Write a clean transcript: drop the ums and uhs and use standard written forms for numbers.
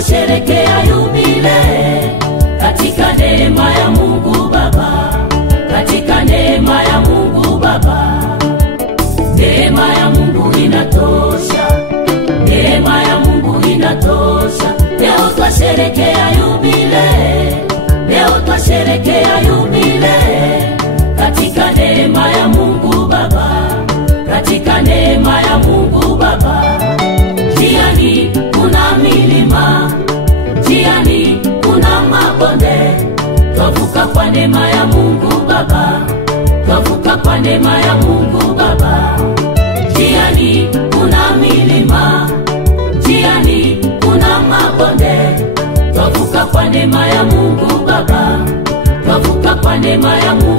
twasherekea yubile katika neema ya Mungu Baba, katika neema ya Mungu Baba. Neema ya Mungu inatosha, neema ya Mungu inatosha. Leo twasherekea yubile, leo twasherekea yubile katika neema ya Mungu Baba, katika neema ya Mungu Baba. Njiani kuna milima, njiani kuna mabonde, twavuka kwa neema ya Mungu Baba, twavuka kwa neema ya Mungu Baba. Njiani kuna milima, njiani kuna mabonde, twavuka kwa neema ya Mungu Baba, twavuka kwa neema ya Mungu